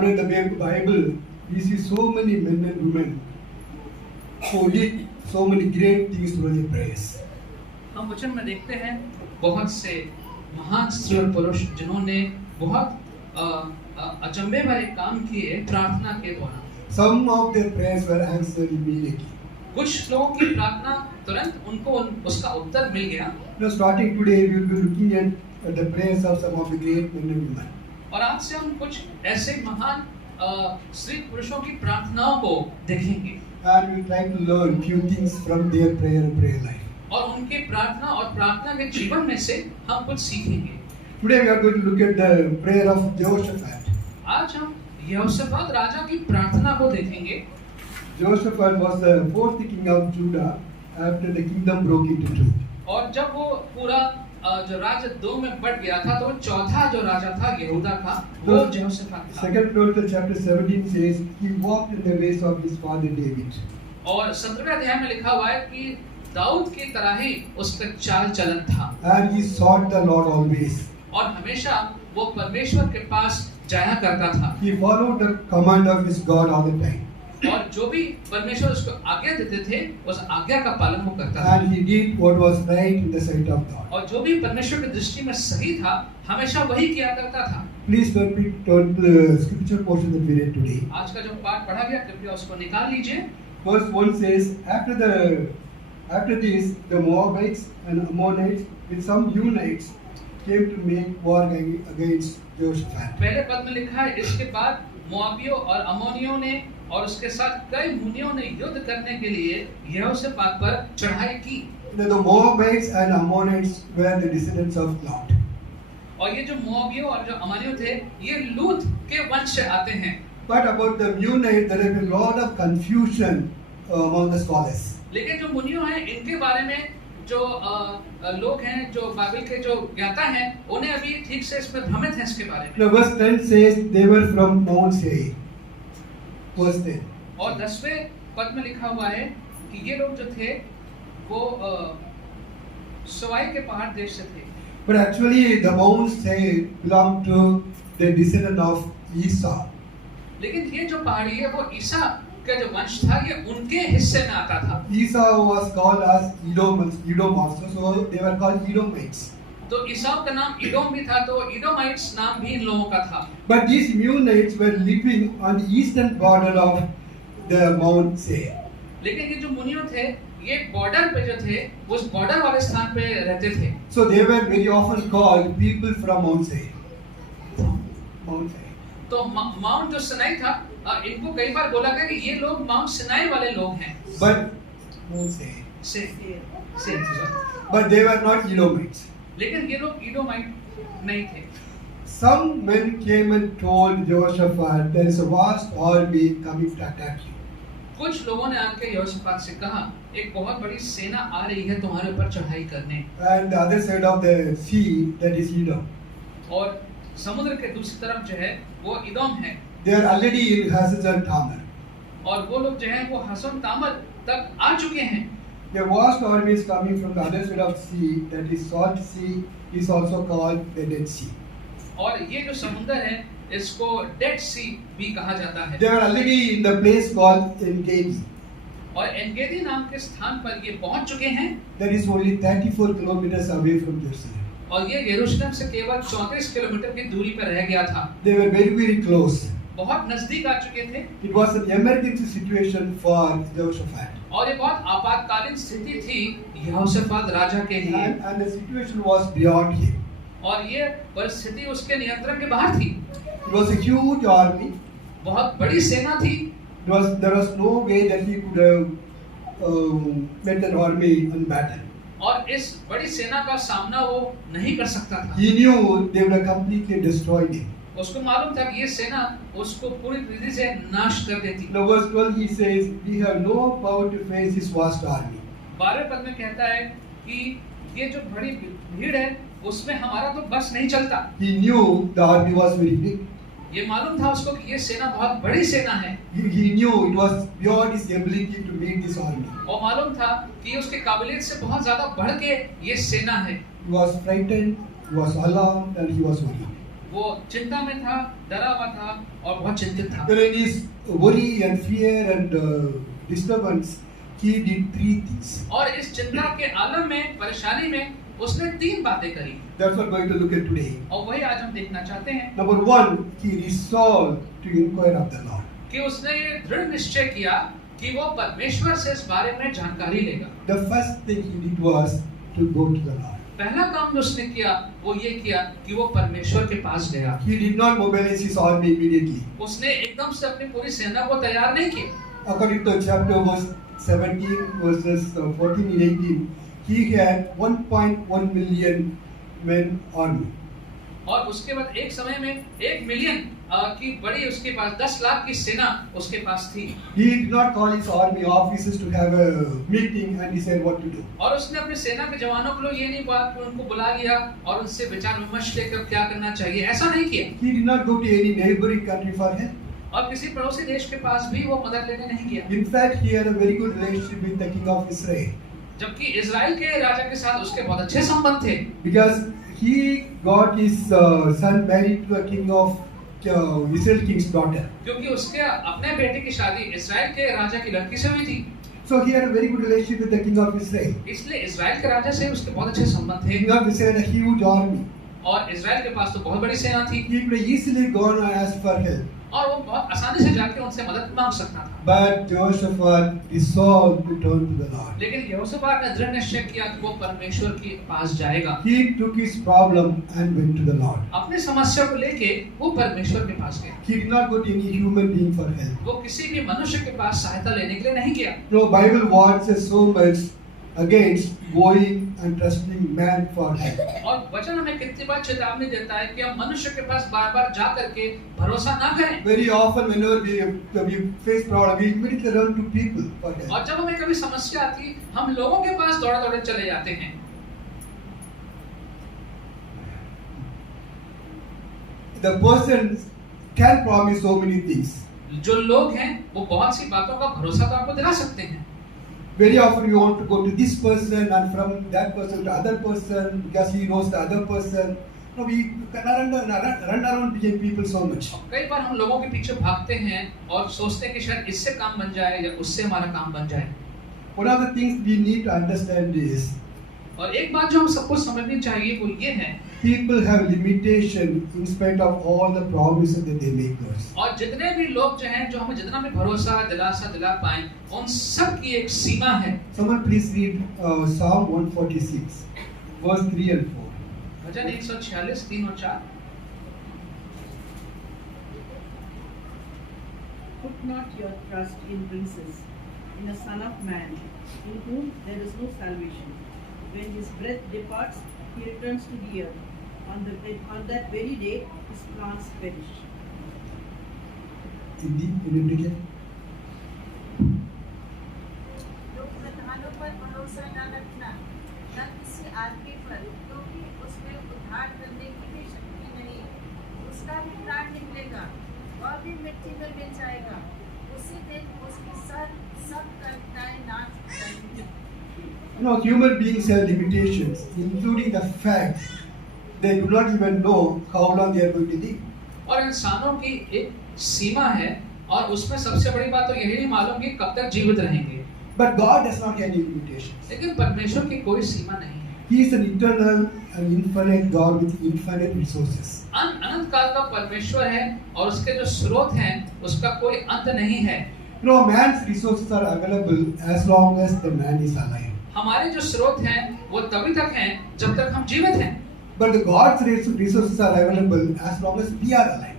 But in the Bible, we see so many men and women who did so many great things through their prayers. हम वचन में देखते हैं बहुत से महान स्त्री और पुरुष जिन्होंने बहुत अचंभे भरे काम किए प्रार्थना के द्वारा। Some of their prayers were answered immediately. कुछ लोगों की प्रार्थना तुरंत उनको उसका उत्तर मिल गया। Now, starting today, we will be looking at the prayers of some of the great men and women. और आज से हम कुछ ऐसे महान स्त्री पुरुषों की प्रार्थनाओं को देखेंगे। And we try to learn few things from their prayer and prayer life. और उनके प्रार्थना और प्रार्थना के जीवन में से हम कुछ सीखेंगे। Today we are going to look at the prayer of Jehoshaphat. आज हम यहोशापात राजा की प्रार्थना को देखेंगे। Jehoshaphat was the fourth king of Judah after the kingdom broke into two. और जब वो पूरा जो राज्य दो में बट गया था तो चौथा जो राजा था यहूदा का वो यहोशापात था। Second Chronicles chapter 17 says he walked in the ways of his father David. और 17वें अध्याय में लिखा हुआ है कि दाऊद की तरह ही उसका चाल चलन था। And he sought the Lord always. और हमेशा वो परमेश्वर के पास जाया करता था। He followed the command of his God all the time. और जो भी परमेश्वर उसको आज्ञा देते थे उस आज्ञा का पालन वो करता था। And he did what was right in the sight of God. और जो भी परमेश्वर की दृष्टि में सही था हमेशा वही किया करता था। Please turn to the scripture portion that we read today. आज का जो पाठ पढ़ा गया कृपया उसको निकाल लीजिए। Verse 1 says, After this, the Moabites and Ammonites with some Unites came to make war against Jehoshaphat. पहले पद में लिखा है इसके बाद मोआबियों और अमोनियों ने और उसके साथ कई मुनियों ने युद्ध करने के लिए यहोशापात पर चढ़ाई की। The Moabites and Ammonites were the descendants of Lot. और ये जो मोआबियों और जो अमोनियों थे ये लूत के वंश से आते हैं। But about the Unites, there has been a lot of confusion among the scholars. लेकिन जो मुनियों हैं इनके बारे में जो लोग हैं जो बाइबल के जो ज्ञाता हैं उन्हें अभी ठीक से इसमें भ्रमित हैं इसके बारे में। Now verse 10 says they were from Mount Seir. Verse 10. और 10वें पद में लिखा हुआ है कि ये लोग जो थे वो सवाई के पहाड़ देश से थे। But actually the Mount Seir belonged to the descendant of Esau. लेकिन ये जो पहाड़ी है वो ईसा का जो वंश था ये उनके हिस्से में आता था। Esau was called as Edom also, so they were called Edomites. तो ईसाऊ का नाम इडोम भी था तो इडोमाइट्स नाम भी इन लोगों का था। But these Meunites were living on the eastern border of the Mount Seir. लेकिन ये जो मुनियों थे ये बॉर्डर पे जो थे उस बॉर्डर वाले स्थान पे रहते थे। So they were very often called people from Mount Seir. Mount Seir. तो माउंट जो सिनाई था इनको कई बार बोला गया कि ये लोग माउंट सिनाई वाले लोग हैं। But Mount Seir. से But they were not Edomites. लेकिन ये लोग इडोमाइट नहीं थे। Some men came and told Jehoshaphat, there is a vast army coming to attack you. कुछ लोगों ने आके यहोशापात से कहा एक बहुत बड़ी सेना आ रही है तुम्हारे ऊपर चढ़ाई करने। And the other side of the sea, that is Edom. और समुद्र के दूसरी तरफ जो है वो इदोम है। They are already in Hazazon Tamar. और वो लोग जो हैं वो हसन तामर तक आ चुके हैं। The vast army is coming from the other side of sea, that is Salt Sea, is also called the Dead Sea. और ये जो समुद्र है इसको डेड सी भी कहा जाता है। They are already in the place called En-Gedi. और एनगेदी नाम के स्थान पर ये पहुंच चुके हैं। That is only 34 kilometers away from Jerusalem. और ये यरूशलेम से केवल 34 किलोमीटर की दूरी पर रह गया था। They were very, very close. बहुत नजदीक आ चुके थे। It was an emergency situation for Jehoshaphat. और ये बहुत आपातकालीन स्थिति थी यहोशापात राजा के लिए। And the situation was beyond him. और ये परिस्थिति उसके नियंत्रण के बाहर थी। It was a huge army. बहुत बड़ी सेना थी। There was no way that he could have met an army in battle. और इस बड़ी सेना का सामना वो नहीं कर सकता था। He knew they would have completely destroyed him. उसको मालूम था कि ये सेना उसको पूरी तरीके से नाश कर देती। Now verse 12 he says, we have no power to face this vast army. 12वें पद में कहता है कि ये जो बड़ी भीड़ है उसमें हमारा तो बस नहीं चलता। He knew the army was very big. ये मालूम था उसको कि ये सेना बहुत बड़ी सेना है। He knew it was beyond his ability to meet this army. और मालूम था कि उसके काबिलियत से बहुत ज्यादा बढ़ के ये सेना है। He was frightened, he was alarmed, and he was worried. वो चिंता में था, डरा हुआ था और बहुत चिंतित था। Then in his worry and fear and disturbance, he did 3 things. और इस चिंता के आलम में, परेशानी में उसने 3 बातें करी That's what we're going to look at today. और वही आज हम देखना चाहते हैं Number 1, he resolved to inquire of the Lord. कि उसने ये दृढ़ निश्चय किया कि वो परमेश्वर से इस बारे में जानकारी लेगा। The first thing he did was to go to the Lord. पहला काम जो उसने किया वो ये किया कि वो परमेश्वर के पास गया। He did not mobilize his army immediately. उसने एकदम से अपनी पूरी सेना को तैयार नहीं किया। According to chapter verse 17, verses 14 and 18, he had 1.1 million men army. और उसके बाद एक समय में 1 मिलियन की बड़ी उसके पास 10 लाख की सेना उसके पास थी। He did not call his army officers to have a meeting and decide what to do. और उसने अपनी सेना के जवानों को ये नहीं बात कि उनको बुला लिया और उनसे विचार विमर्श लेकर क्या करना चाहिए, ऐसा नहीं किया। He did not go to any neighboring country for help. और किसी पड़ोसी देश के पास भी वो मदद लेने नहीं गया। In fact, he had a very good relationship with the king of Israel. जबकि इजराइल के राजा के साथ उसके बहुत अच्छे संबंध थे। Because he got his son married to a king of Israel king's daughter. क्योंकि उसके अपने बेटे की शादी इजराइल के राजा की लड़की से हुई थी। So he had a very good relationship with the king of Israel. इसलिए इजराइल के राजा से उसके बहुत अच्छे संबंध The थे। king of Israel had a huge army. और इजराइल के पास तो बहुत बड़ी सेना थी He could have easily gone and asked for help. और वो बहुत आसानी से जाके उनसे मदद मांग सकता था। But Jehoshaphat resolved to turn to the Lord. लेकिन यहोशापात ने दृढ़ निश्चय किया कि वो परमेश्वर के पास जाएगा। He took his problem and went to the Lord. अपनी समस्या को लेके वो परमेश्वर के पास गया। He did not go to any human being for help. वो किसी भी मनुष्य के पास सहायता लेने के लिए नहीं गया। No, Bible warns us so much against going and trusting man for help. और वचन हमें कितनी बार चेतावनी देता है कि हम मनुष्य के पास बार-बार जा करके भरोसा ना करें। Very often, whenever we face problem, we immediately run to people for help. और जब हमें कभी समस्या आती, हम लोगों के पास दौड़े-दौड़े चले जाते हैं। The person can promise so many things. जो लोग हैं, वो बहुत सी बातों का भरोसा तो आपको दिला सकते हैं। Very often we want to go to this person and from that person to other person because he knows the other person. No, we can run around behind people so much. कई बार हम लोगों के पीछे भागते हैं और सोचते हैं कि शायद इससे काम बन जाए या उससे हमारा काम बन जाए। One of the things we need to understand is और एक बात जो हम सबको समझनी चाहिए वो ये है people have limitation in spite of all the promises that they make to us. और जितने भी लोग जो हैं जो हमें जितना भी भरोसा दिलासा दिला पाएं उन सब की एक सीमा है। Someone please read Psalm 146 verse 3 and 4. भजन 146 3 और 4। Put not your trust in princes, in a son of man, in whom there is no salvation. When his breath departs, he returns to the earth. On that very day, his plans perish. Hindi, लोग प्रधानों पर भरोसा न रखना, न किसी आदमी पर, क्योंकि उसमें उद्धार करने की भी शक्ति नहीं। उसका भी प्राण निकलेगा, वह भी मिट्टी में मिल जाएगा। उसी दिन उसकी सब कल्पनाएं नाश हो जाएंगी। You know, human beings have limitations, including the fact they do not even know how long they are going to live. और इंसानों की एक सीमा है और उसमें सबसे बड़ी बात तो यही नहीं मालूम कि कब तक जीवित रहेंगे। But God does not have any limitations. लेकिन परमेश्वर की कोई सीमा नहीं है। He is an eternal and infinite God with infinite resources. अनंत काल का परमेश्वर है और उसके जो स्रोत हैं उसका कोई अंत नहीं है। You know, man's resources are available as long as the man is alive. हमारे जो स्रोत हैं वो तभी तक हैं जब तक हम जीवित हैं। But the God's resources are available as long as we are alive.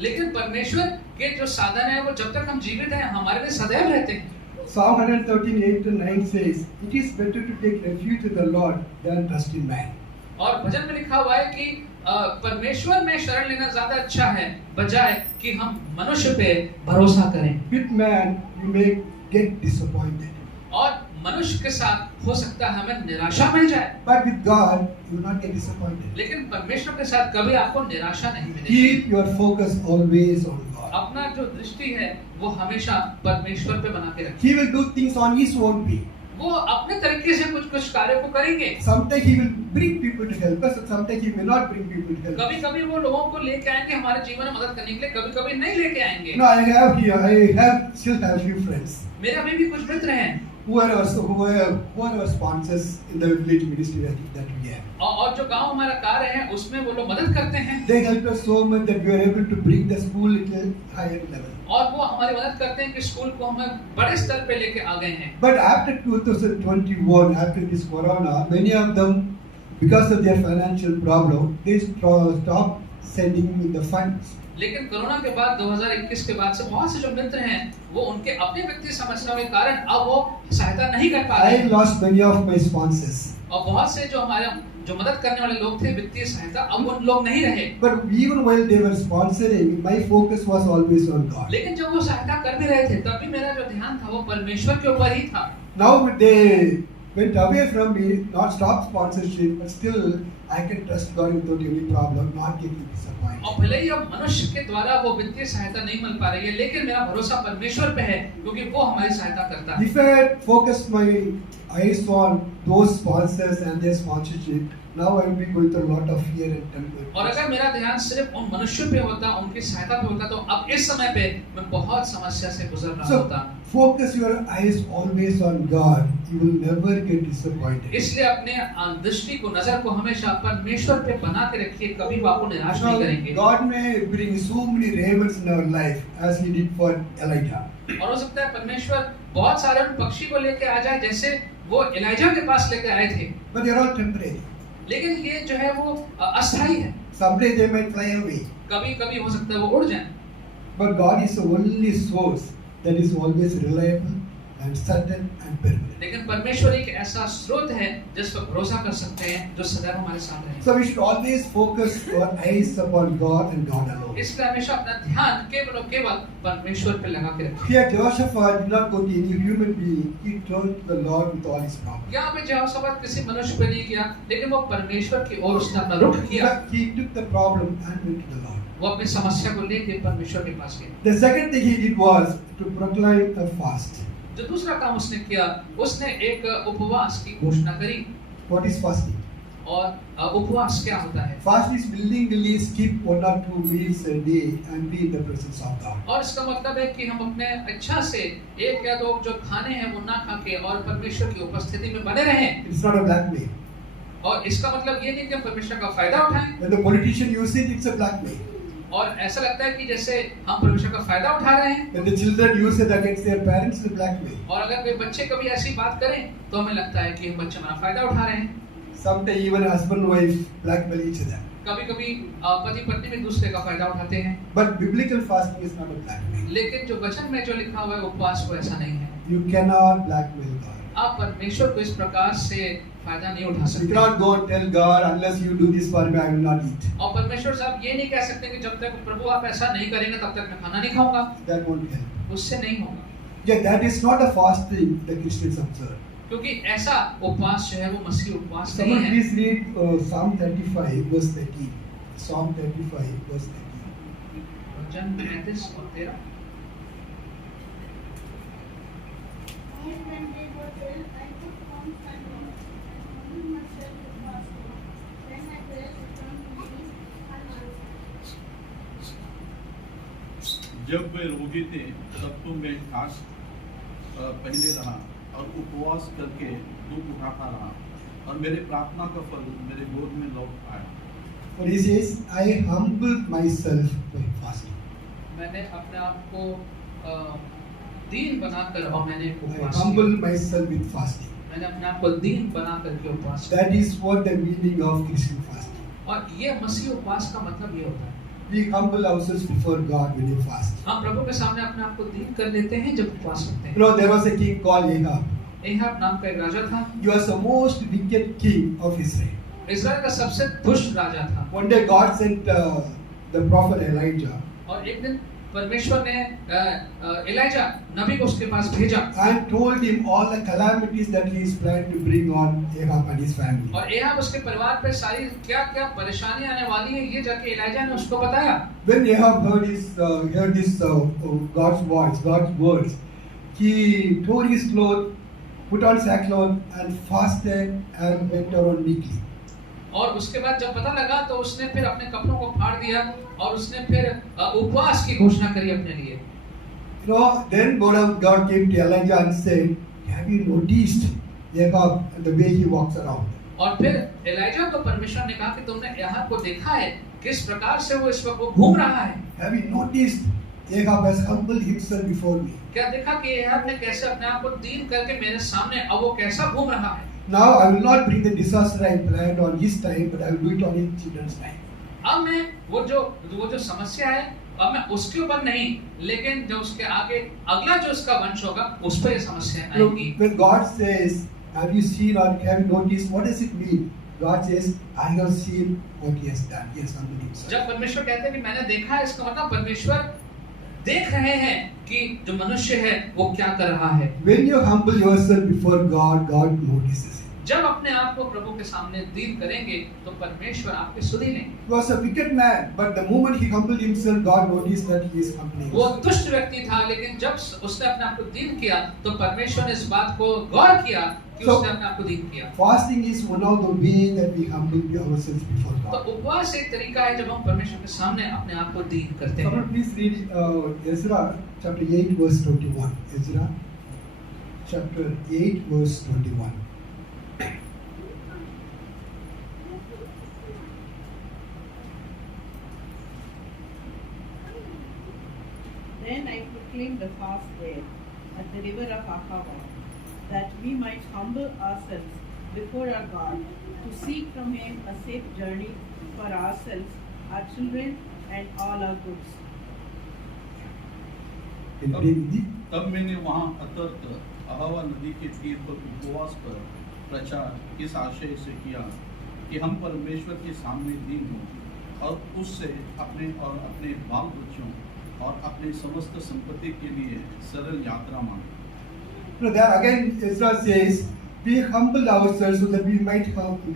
लेकिन परमेश्वर के जो साधन है वो जब तक हम जीवित हैं हमारे लिए सदैव रहते हैं। Psalm 113:8 and 9 says, "It is better to take refuge in the Lord than trust in man." और भजन में लिखा हुआ है कि परमेश्वर में शरण लेना ज्यादा अच्छा है बजाय कि हम मनुष्य पे भरोसा करें। With man, you may get disappointed. और मनुष्य के साथ हो सकता है हमें निराशा मिल जाए। But with God, you will not get disappointed. लेकिन परमेश्वर के साथ कभी आपको निराशा नहीं मिलेगी। Keep your focus always on God. अपना जो दृष्टि है वो हमेशा परमेश्वर पे बना के रखिए। He will do things on His own way. वो अपने तरीके से कुछ कार्यों को करेंगे। Sometimes he will bring people to help us, and sometimes he may not bring people to help us. कभी कभी वो लोगों को लेके आएंगे हमारे जीवन में मदद करने के लिए, कभी कभी नहीं लेके आएंगे। Still have few friends मेरे अभी भी कुछ मित्र हैं who are our sponsors in the village ministry that we have. और जो गांव हमारा कार्य है उसमें वो लोग मदद करते हैं They help us so much that we are able to bring the school at a higher level. और वो हमारी मदद करते हैं कि स्कूल को हम बड़े स्तर पे लेके आ गए हैं। But after 2021, after this corona, many of them, because of their financial problem, they stopped sending the funds. लेकिन कोरोना के बाद 2021 के बाद से बहुत से जो मित्र हैं वो उनके अपने व्यक्ति समस्याओं के कारण अब वो सहायता नहीं कर पा रहे I हैं। lost many of my sponsors. और बहुत से जो हमारे जो मदद करने वाले लोग थे वित्तीय सहायता, अब उन लोग नहीं रहे। But even while they were sponsoring, my focus was always on God. लेकिन जब वो सहायता कर भी रहे थे तब भी मेरा जो ध्यान था वो परमेश्वर के ऊपर ही था। Now they went away from me, not stopped sponsorship, but still I can trust God without any problem, not getting disappointed. और भले ही अब मनुष्य के द्वारा वो वित्तीय सहायता नहीं मिल पा रही है, लेकिन मेरा भरोसा परमेश्वर पे है क्योंकि वो हमारी सहायता करता है। If I had focused my eyes on those sponsors and their sponsorship, now I will be going through a lot of fear and trembling. और अगर मेरा ध्यान सिर्फ उन मनुष्यों पे होता, उनकी सहायता पे होता, तो अब इस समय पे मैं बहुत समस्या से गुजर रहा So होता। focus your eyes always on God. You will never get disappointed. इसलिए अपने दृष्टि को, नजर को हमेशा परमेश्वर पे बना के रखिए, कभी भी आपको निराश नहीं करेंगे। God may bring so many ravens in our life as He did for Elijah. और हो सकता है परमेश्वर बहुत सारे उन पक्षी को लेके आ जाए जैसे वो एलिजा के पास लेके आए थे, But they are all temporary. लेकिन ये जो है वो अस्थायी है। Someday they might fly away. कभी कभी हो सकता है वो उड़ जाए। But God is the only source that is always reliable and certain and permanent. लेकिन परमेश्वर एक ऐसा स्रोत है जिस पर भरोसा कर सकते हैं, जो सदैव हमारे साथ रहेगा। So we should always focus our eyes upon God and God alone. इसलिए हमेशा अपना ध्यान केवल और केवल परमेश्वर पे लगा के रखें। Here Jehoshaphat did not go to any human being. He turned to the Lord with all his problems. यहाँ पे यहोशापात किसी मनुष्य पे नहीं किया, लेकिन वो परमेश्वर की ओर उसने अपना रुख किया। He took the problem and went to the Lord. वो अपनी समस्या को लेके परमेश्वर के पास गया। The second thing he did was to proclaim a fast. जो दूसरा काम उसने किया, उसने एक उपवास की घोषणा करी। What is fasting? और उपवास क्या होता है? Fast is willingly skip 1 or 2 meals a day and be in the presence of God. और इसका मतलब है कि हम अपने इच्छा से एक या दो जो खाने हैं वो ना खा के और परमेश्वर की उपस्थिति में बने रहें। It's not a blackmail. और इसका मतलब ये नहीं कि हम परमेश्वर का फायदा उठाएं। When the politician uses it, it's a blackmail. और ऐसा लगता है कि जैसे हम परमेश्वर का फायदा उठा रहे हैं। When the children use it against their parents, it's a blackmail. और अगर कोई बच्चे कभी ऐसी बात करें तो हमें लगता है कि हम बच्चे हमारा फायदा उठा रहे हैं। Sometimes even husband and wife blackmail each other. कभी-कभी पति पत्नी भी दूसरे का फायदा उठाते हैं। But biblical fasting is not a blackmail. लेकिन जो वचन में जो लिखा हुआ है उपवास को ऐसा नहीं है। You cannot blackmail God. आप परमेश्वर को इस प्रकार से फायदा नहीं उठा You सकते। cannot go and tell God, unless you do this for me, I will not eat. और परमेश्वर साहब ये नहीं कह सकते कि जब तक प्रभु आप ऐसा नहीं करेंगे तब तक मैं खाना नहीं खाऊंगा। That won't help. उससे नहीं होगा। Yeah, that is not a fasting the Christians observe. क्योंकि ऐसा उपवास जो है वो मसीह उपवास नहीं Someone है। please read Psalm 35 verse 13. Psalm 35 verse 13. वचन 35 और 13। जब वे रोगी थे तब तो मैं खास पहले रहा और उपवास करके दूध उठाता रहा और मेरे प्रार्थना का फल मेरे गोद में लौट आया। For he says, I humbled myself by fasting. मैंने अपने आप को दीन बनाकर और मैंने I उपवास किया। humbled myself with fasting. मैंने अपने आप को दीन बना करके उपवास किया। That is what the meaning of Christian fasting. और ये मसीह उपवास का मतलब ये होता है। We humble ourselves before God when we fast. हम प्रभु के सामने अपने आप को दीन कर लेते हैं जब उपवास करते You हैं। know, there was a king called Ahab. एहाब नाम का एक राजा था। He was the most wicked king of Israel. इस्राएल का सबसे दुष्ट राजा था। One day God sent the prophet Elijah और एक दिन परमेश्वर ने एलिजा नबी को उसके पास भेजा and told him all the calamities that he is planning to bring on Ahab and his family. और एहाब उसके परिवार पे सारी क्या-क्या परेशानी आने वाली है ये जाके एलिजा ने उसको बताया। When Ahab heard this God's voice, God's words, he tore his clothes put on sackcloth and fasted and went around meekly. और उसके बाद जब पता लगा तो उसने फिर अपने कपड़ों को फाड़ दिया और उसने फिर उपवास की घोषणा करी अपने लिए। Then word of God came to Elijah and said, "Have you noticed Ahab and the way he walks around?" और फिर एलिजा को परमेश्वर ने कहा कि तुमने अहाब को देखा है किस प्रकार से वो इस वक्त वो घूम रहा है? Have you noticed Ahab has humbled himself before me? क्या देखा कि अहाब ने कैसे अपने आप को दीन करके मेरे सामने अब वो कैसा घूम रहा है? Now I will not bring the disaster I planned on his time, but I will do it on his children's time. अब मैं वो जो समस्या है अब मैं उसके ऊपर नहीं, लेकिन जो उसके आगे अगला जो उसका वंश होगा उस पर ये समस्या आएगी। When God says, "Have you seen or have you noticed?" What does it mean? God says, "I have seen what He has done." He has humbled Himself. जब परमेश्वर कहते हैं कि मैंने देखा है, इसका मतलब परमेश्वर देख रहे हैं कि जो मनुष्य है वो क्या कर रहा है। When you humble yourself before God, God notices it. जब अपने आप को प्रभु के सामने दीन करेंगे तो परमेश्वर आपकी सुधि लेंगे। He was a wicked man, but the moment he humbled himself, God noticed that he is humbling वो himself. दुष्ट व्यक्ति था, लेकिन जब उसने अपने आप को दीन किया तो परमेश्वर ने इस बात को गौर किया कि उसने अपने आप को दीन किया। Fasting is one of the ways that we humble ourselves before तो God. उपवास एक तरीका है जब हम परमेश्वर के सामने अपने आप को दीन करते हैं। Someone please read Ezra chapter 8 verse 21. Ezra chapter 8 verse 21. Then I proclaimed a fast there at the river of Ahava, that we might humble ourselves before our God, to seek from Him a safe journey for ourselves, our children, and all our goods. Can you read it? तब मैंने वहाँ अतर्क अहवा नदी के तीर पर उपवास कर प्रचार इस आशय से किया कि हम परमेश्वर के सामने दीन हों और उससे अपने और अपने बाल बच्चों और अपने समस्त संपत्ति के लिए सरल यात्रा मांगे। So there again Ezra says, we humble ourselves so that we might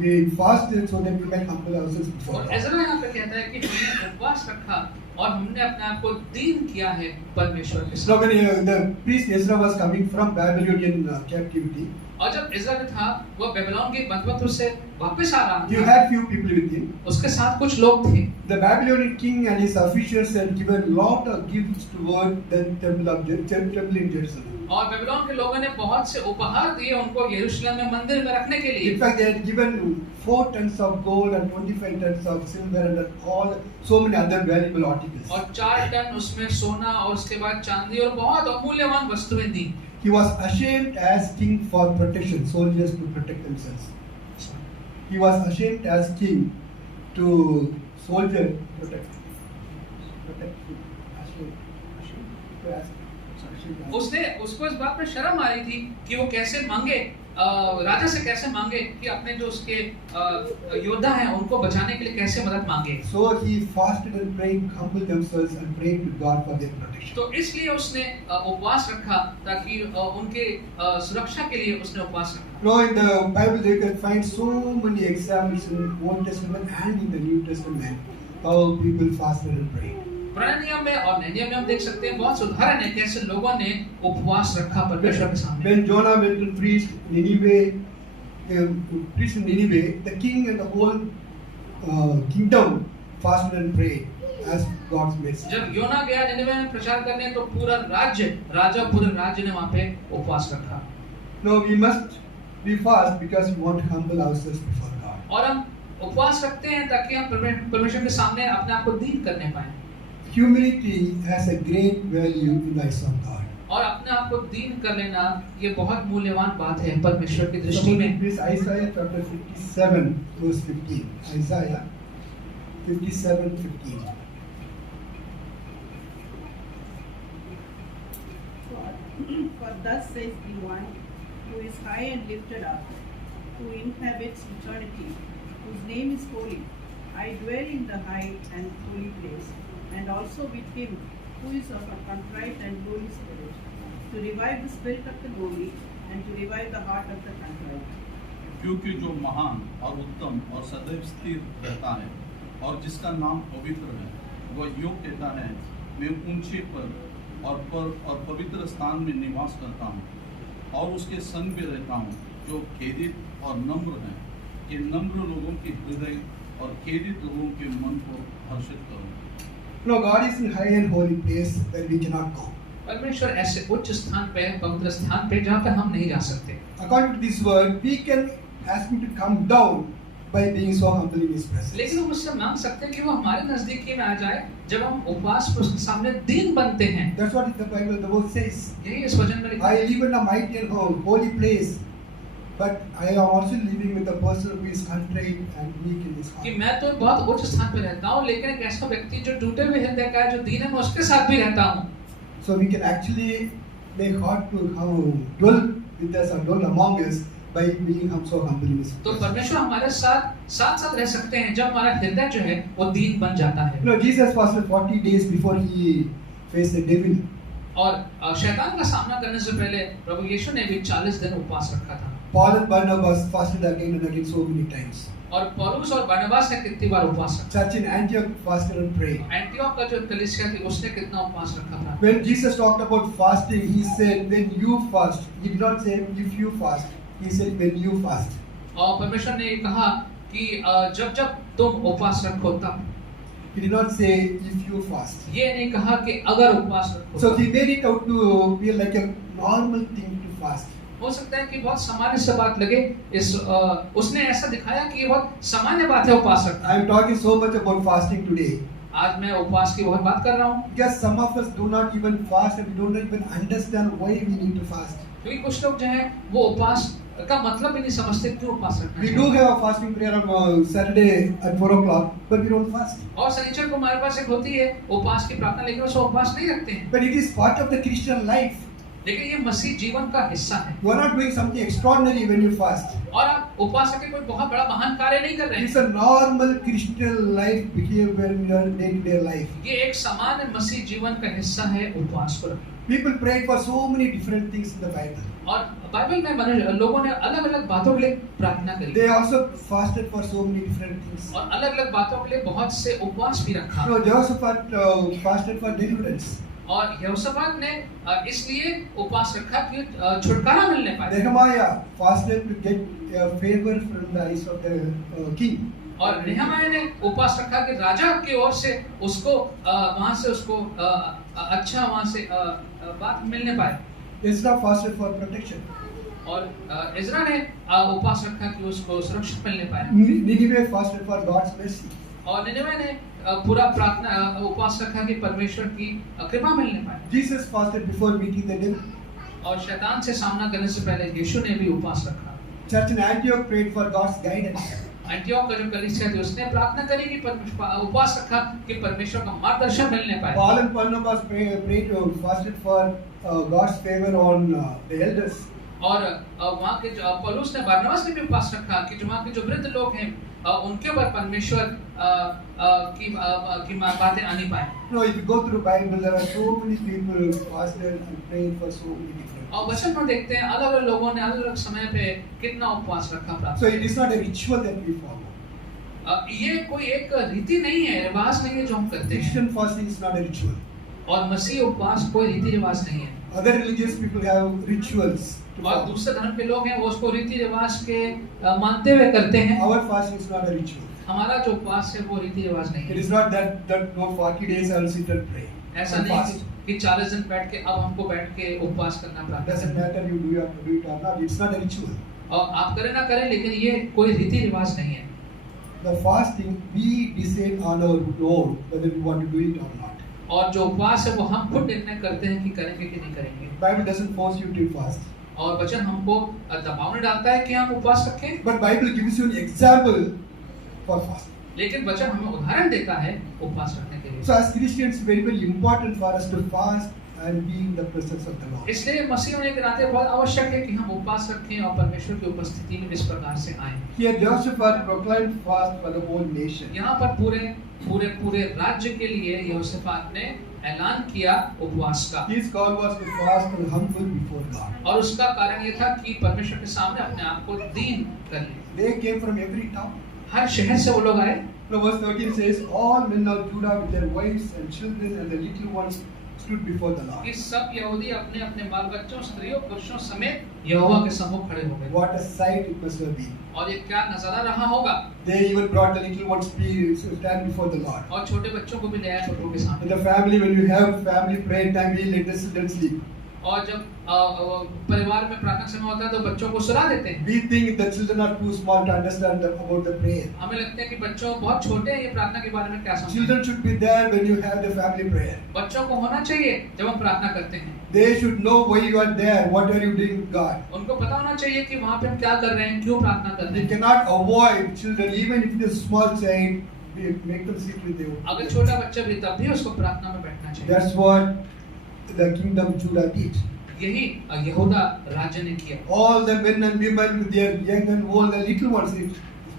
be fasted so that we might humble ourselves before और God. एज़रा यहाँ पे कहता है कि हमने उपवास रखा और हमने अपने आप को दीन किया है परमेश्वर के So सामने। when the priest Ezra was coming from Babylonian captivity, और जब इज़रा था वो बेबीलोन के बंधुत्व से वापस आ रहा he था, had few people with him. उसके साथ कुछ लोग थे। The Babylonian king and his officials had given lot of gifts toward the temple in Jerusalem. और बेबीलोन के लोगों ने बहुत से उपहार दिए उनको यरूशलेम में मंदिर में रखने के लिए। In fact, they had given 4 tons of gold and 25 tons of silver and all so many other valuable articles. और 4 टन उसमें सोना और उसके बाद चांदी और बहुत अमूल्यवान वस्तुएं दी। He was ashamed as king for protection, soldiers to protect themselves. He was ashamed as king to soldier protect. उसने उसको इस बात पे शर्म आ रही थी कि वो कैसे मांगे, राजा से कैसे मांगे कि अपने जो उसके योद्धा हैं उनको बचाने के लिए कैसे मदद मांगे। So he fasted and prayed, humbled themselves and prayed to God for their protection. तो इसलिए उसने उपवास रखा ताकि उनके सुरक्षा के लिए उसने उपवास रखा। Now in the Bible they can find so many examples in Old Testament and in the New Testament how people fasted and prayed. पुराने नियम में और नए नियम में हम देख सकते हैं बहुत से उदाहरण है कैसे लोगों ने उपवास रखा परमेश्वर के सामने। When Jonah went to preach Nineveh, the king and the whole kingdom fasted and prayed as God's message. जब योना गया निनिवे में प्रचार करने तो पूरा पूरे राज्य ने वहाँ पे उपवास रखा। No, we must be fast because we want to humble ourselves before God. और हम उपवास रखते हैं ताकि हम परमेश्वर के सामने अपने आप को दीन करने पाएं। Humility has a great value in the eyes of God. और अपने आप को दीन कर लेना ये बहुत मूल्यवान बात है परमेश्वर की दृष्टि Somebody में। please Isaiah chapter 57 verse 15. Isaiah 57:15. For thus says the one who is high and lifted up, who inhabits eternity, whose name is holy. I dwell in the high and holy place, and also with him who is of a contrite and lowly spirit, to revive the spirit of the lowly and to revive the heart of the contrite. क्योंकि जो महान और उत्तम और सदैव स्थिर रहता है और जिसका नाम पवित्र है वह योग कहता है मैं ऊंचे पर और पवित्र स्थान में निवास करता हूँ और उसके संग में रहता हूँ जो खेदित और नम्र हैं, कि नम्र लोगों के हृदय और खेदित लोगों के मन को हर्षित करूँ। No, God is in high and holy place where we cannot go. परमेश्वर ऐसे उच्च स्थान पे, पवित्र स्थान पे जहाँ पे हम नहीं जा सकते। According to this word, we can ask Him to come down by being so humble in His presence. लेकिन हम उससे मांग सकते हैं कि वो हमारे नजदीकी में आ जाए जब हम उपवास पर उसके सामने दीन बनते हैं। That's what the Bible, the word says. यही इस वचन में लिखा I है live in a mighty and holy place, but I am also living with a person who is contrite and weak in his कि heart. मैं तो बहुत उच्च स्थान पे रहता हूँ, लेकिन एक ऐसा व्यक्ति जो टूटे हुए हृदय का है, जो दीन है, मैं उसके साथ भी रहता हूँ। So we can actually make God to come dwell with us and dwell among us by being so humble in His तो presence. परमेश्वर हमारे साथ रह सकते हैं जब हमारा हृदय जो है वो दीन बन जाता है। You know, Jesus fasted 40 days before He faced the devil. और शैतान का सामना करने से पहले प्रभु यीशु ने भी 40 दिन उपवास रखा था। Paul and Barnabas fasted again and again so many times. और पौलुस और बरनबास ने कितनी बार उपवास रखा। Church in Antioch fasted and prayed. Antioch का जो कलीसिया थी उसने कितना उपवास रखा था। When Jesus talked about fasting, He said, when you fast. He did not say, if you fast. He said, when you fast. और परमेश्वर ने कहा कि जब तुम उपवास रखो तब। He did not say, if you fast. ये नहीं कहा कि अगर उपवास रखो So तब। He made it out to be like a normal thing to fast. हो सकता है कि बहुत सामान्य सी बात लगे, उसने ऐसा दिखाया कि ये बहुत सामान्य बात है उपवास रखना। I am talking so much about fasting today. आज मैं उपवास की बहुत बात कर रहा हूँ Because some of us do not even fast and we don't even understand why we need to fast. क्योंकि कुछ लोग जो हैं वो उपवास का मतलब भी नहीं समझते क्यों उपवास रखना We चाहिए। do have a fasting prayer on Saturday at 4 o'clock, but we don't fast. और शनिचर को हमारे पास एक होती है उपवास की प्रार्थना, लेकिन उसमें उपवास नहीं रखते हैं। But it is part of the Christian life. लेकिन ये मसीह जीवन का हिस्सा है। You are not doing something extraordinary when you fast. और आप उपवास करके कोई बहुत बड़ा महान कार्य नहीं कर रहे It's हैं। a normal Christian life behavior in your day-to-day life. ये एक सामान्य मसीह जीवन का हिस्सा है उपवास को रखना। People prayed for so many different things in the Bible. और बाइबल में लोगों ने अलग-अलग बातों के लिए प्रार्थना करी They also fasted for so many different things. और अलग-अलग बातों के लिए बहुत से उपवास भी रखा। So Jehoshaphat fasted for deliverance. और यहोशापात ने इसलिए उपवास रखा कि छुटकारा मिलने पाए। Nehemiah fasted to get favor from the eyes of the king. और नेहमाया ने उपवास रखा कि राजा की ओर से उसको वहां से उसको अच्छा वहां से बात मिलने पाए। Ezra fasted for protection. और इज़रा ने उपवास रखा कि उसको सुरक्षित मिलने पाए। Nineveh fasted for God's mercy. और निनवे ने पूरा प्रार्थना उपवास रखा कि परमेश्वर की कृपा मिलने पाए। Jesus fasted before meeting the devil. और शैतान से सामना करने से पहले यीशु ने भी उपवास रखा। Church in Antioch prayed for God's guidance. Antioch का जो कलीसिया थी उसने प्रार्थना करी कि उपवास रखा कि परमेश्वर का मार्गदर्शन मिलने पाए। Paul and Barnabas prayed fasted for God's favor on the elders. और वहाँ के पौलुस ने बरनबास ने भी उपवास रखा कि जो वहाँ के जो वृद्ध लोग हैं उनके ऊपर परमेश्वर की बातें आनी पाए। No, if you go through Bible, there are so many people fasted and prayed for so many different. और वचन में देखते हैं अलग अलग लोगों ने अलग अलग समय पे कितना उपवास रखा। So it is not a ritual that we follow. ये कोई एक रीति नहीं है, रिवाज नहीं है जो हम करते हैं। Christian fasting is not a ritual. और मसीह उपवास कोई रीति रिवाज नहीं है। Other religious people have rituals to और follow. दूसरे धर्म के लोग हैं वो उसको रीति रिवाज के मानते हुए करते हैं। Our fasting is not a ritual. हमारा जो उपवास है वो रीति रिवाज नहीं It है। is not that no 40 days I will sit and pray. ऐसा and नहीं fast. कि 40 दिन बैठ के अब हमको बैठ के उपवास करना पड़ता Doesn't है। matter you do it or not. It's not a ritual. और आप करें ना करें लेकिन ये कोई रीति रिवाज नहीं है। The fasting we decide on our own whether we want to do it or not. और जो उपवास है वो हम खुद निर्णय करते हैं कि करेंगे कि नहीं करेंगे। Bible doesn't force you to fast. और वचन हमको दबाव में डालता है कि हम उपवास रखें, But Bible gives you an example for fasting. लेकिन वचन हमें उदाहरण देता है उपवास रखने के लिए। So as Christians, very very important for us to fast and be in the presence of the Lord. इसलिए मसीह होने के नाते बहुत आवश्यक है कि हम उपवास रखें और परमेश्वर की उपस्थिति में इस प्रकार से आएं। Here Jehoshaphat proclaimed fast for the whole nation. यहाँ पर पूरे राज्य के लिए यहोशापात ने ऐलान किया उपवास का। His call was to fast and humble before God. और उसका कारण ये था कि परमेश्वर के सामने अपने आप को दीन कर ले। They came from every town. हर शहर से वो लोग आए। Now verse 13 says, all men of Judah with their wives and children and the little ones stood before the Lord. कि सब यहूदी अपने अपने बाल बच्चों, स्त्रियों, पुरुषों समेत यहोवा के सम्मुख खड़े हो गए। What a sight it must have been. और ये क्या नजारा रहा होगा। They even brought the little ones to stand before the Lord. और छोटे बच्चों को भी ले आए प्रभु के In सामने। the family, when you have family prayer time, we let the children sleep. और जब परिवार में प्रार्थना समय होता है तो बच्चों को सुला देते हैं। We think the children are too small to understand about the prayer. हमें लगता है कि बच्चों बहुत छोटे हैं, ये प्रार्थना के बारे में क्या समझेंगे। Children should be there when you have the family prayer. बच्चों को होना चाहिए जब हम प्रार्थना करते हैं। They should know why you are there, what are you doing with God. उनको पता होना चाहिए कि वहाँ पे हम क्या कर रहे हैं, क्यों प्रार्थना कर रहे You हैं। cannot avoid children, even if it is a small child, make them sit with you. अगर छोटा बच्चा भी तब भी उसको प्रार्थना में बैठना चाहिए। That's what the kingdom Judah did. यही यहूदा राज्य ने किया। All the men and women with their young and old, the little ones, the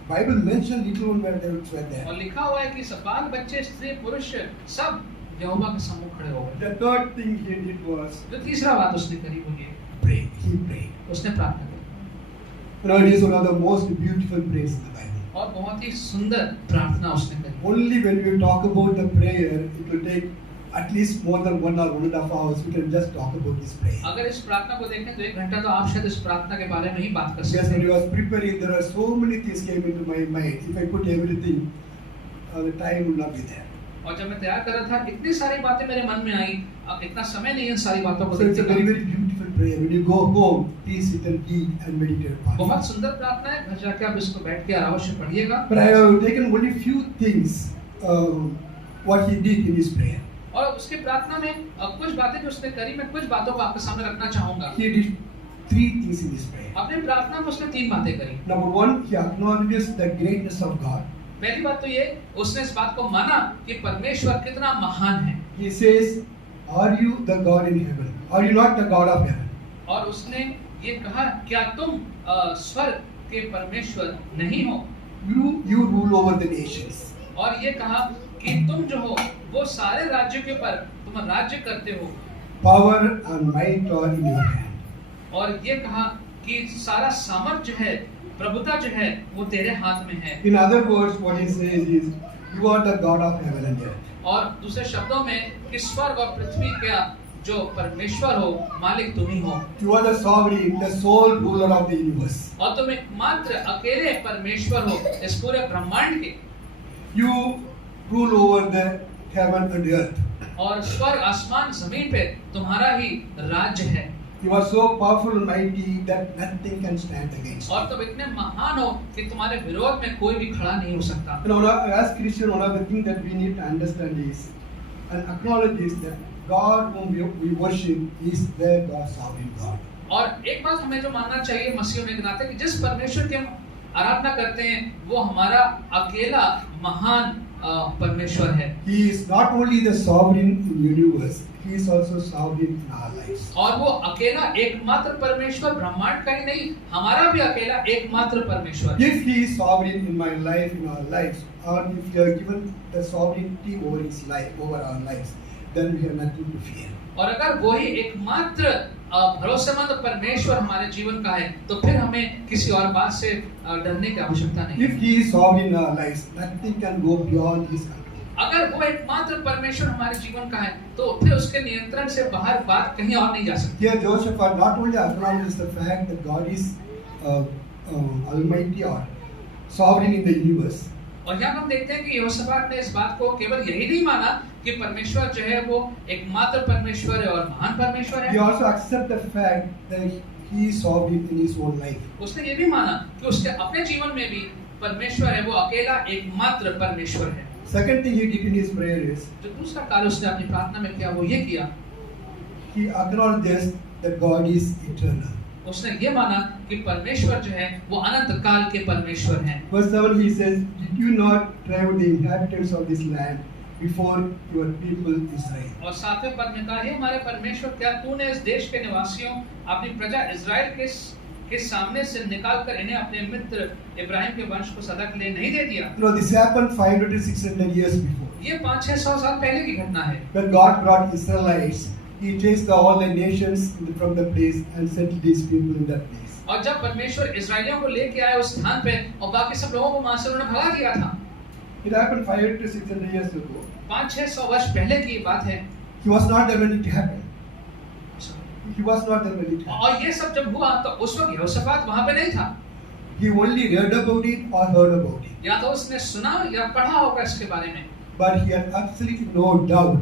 Bible mentioned little ones were there. और लिखा हुआ है कि सब बाल बच्चे, स्त्री, पुरुष सब यहोवा के सम्मुख खड़े हो गए। The third thing he did was जो तीसरा बात उसने करी वो ये, pray. He prayed. उसने प्रार्थना की। You know, it is one of the most beautiful prayers in the Bible. और बहुत ही सुंदर प्रार्थना उसने करी। Only when we talk about the prayer, it will take at least more than 1 or 1.5 hours. We can just talk about this prayer. अगर इस प्रार्थना को देखें तो 1 घंटा तो आप शायद इस प्रार्थना के बारे में ही बात कर Yes, सकते when हैं। I was preparing, there are so many things came into my mind. If I put everything, the time would not be there. और जब मैं तैयार कर रहा था इतनी सारी बातें मेरे मन में आई, अब इतना समय नहीं है इन सारी बातों को So it's a देखने very, का। very beautiful prayer. When you go home, please sit and eat and meditate upon it. बहुत सुंदर प्रार्थना है, घर जाके आप इसको बैठ के अवश्य पढ़िएगा। But I have taken only few things, what he did in his prayer. और उसकी प्रार्थना में कुछ बातें जो उसने करी, मैं कुछ बातों को आपके सामने रखना चाहूंगा। He did 3 things in his prayer. अपने प्रार्थना में उसने 3 बातें करी। Number 1, he acknowledges the greatness of God. पहली बात तो ये, उसने इस बात को माना कि परमेश्वर कितना महान है। He says, "Are you the God in heaven? Are you not the God of heaven?" और उसने ये कहा, क्या तुम स्वर्ग के परमेश्वर नहीं हो? You rule over the nations. और ये कहा कि तुम जो हो वो सारे राज्यों के ऊपर तुम राज्य करते हो। Power and might are in your hand. और ये कहा कि सारा सामर्थ जो है, प्रभुता जो है वो तेरे हाथ में है। In other words, what he says is, you are the God of heaven and earth. और दूसरे शब्दों में कि स्वर्ग और पृथ्वी का जो परमेश्वर हो, मालिक तुम ही हो। You are the sovereign, the sole ruler of the universe. और तुम एकमात्र अकेले परमेश्वर हो इस पूरे ब्रह्मांड के। You rule over the heaven and earth. और स्वर्ग, आसमान, जमीन पे तुम्हारा ही राज्य है। You are so powerful and mighty that nothing can stand against you. और तुम इतने महान हो कि तुम्हारे विरोध में कोई भी खड़ा नहीं हो सकता। You know, as Christian, one of the things that we need to understand is and acknowledge is that God whom we worship is the God, sovereign God. और एक बात हमें जो मानना चाहिए मसीह होने के नाते कि जिस परमेश्वर की हम आराधना करते हैं वो हमारा अकेला महान परमेश्वर है। He is not only the sovereign in the universe, He is also sovereign in our lives. और वो अकेला एकमात्र परमेश्वर ब्रह्मांड का ही नहीं, हमारा भी अकेला एकमात्र परमेश्वर है। If He is sovereign in my life, in our lives, or if He has given the sovereignty over His life, over our lives, then we have nothing to fear. और अगर वही एकमात्र भरोसेमंद परमेश्वर हमारे जीवन का है तो फिर हमें किसी और बात से डरने की आवश्यकता नहीं। If He is sovereign in our lives, nothing can go beyond His control. अगर वो एकमात्र परमेश्वर हमारे जीवन का है तो फिर उसके नियंत्रण से बाहर बात कहीं और नहीं जा सकती। Here, Jehoshaphat not only acknowledges the fact that God is Almighty or sovereign in the universe, और यहाँ हम देखते हैं कि यहोशापात ने इस बात को केवल यही नहीं माना कि परमेश्वर जो है वो एकमात्र परमेश्वर है और महान परमेश्वर he है, also accepts the fact that He is sovereign in His own life. उसने ये भी माना कि उसके अपने जीवन में भी परमेश्वर है वो अकेला एकमात्र परमेश्वर है। Second thing He did in His prayer is जो दूसरा कार्य उसने अपनी प्रार्थना में किया वो ये किया, He acknowledges that God is eternal. उसने ये माना कि परमेश्वर जो है वो अनंत काल के परमेश्वर हैं। Verse 7 he says, "Did you not drive the inhabitants of this land before your people Israel?" और 7वें पद में कहा, हे हमारे परमेश्वर, क्या तूने इस देश के निवासियों अपनी प्रजा इजराइल के सामने से निकालकर इन्हें अपने मित्र इब्राहिम के वंश को सदा के लिए नहीं दे दिया? You know, this happened 500 to 600 years before. ये 500-600 साल पहले की घटना है। When God brought Israelites, He chased all the nations from the place and settled these people in that place. और जब परमेश्वर इस्राएलियों को लेके आए उस स्थान पे और बाकी सब लोगों को वहां से उन्होंने भगा दिया था। It happened 500 to 600 years ago. 500-600 वर्ष पहले की बात है। He was not there when it happened. He was not there when it happened. और ये सब जब हुआ तो उस वक्त यहोशापात वहां पे नहीं था, He only read about it or heard about it. या तो उसने सुना या पढ़ा होगा इसके बारे में, But he had absolutely no doubt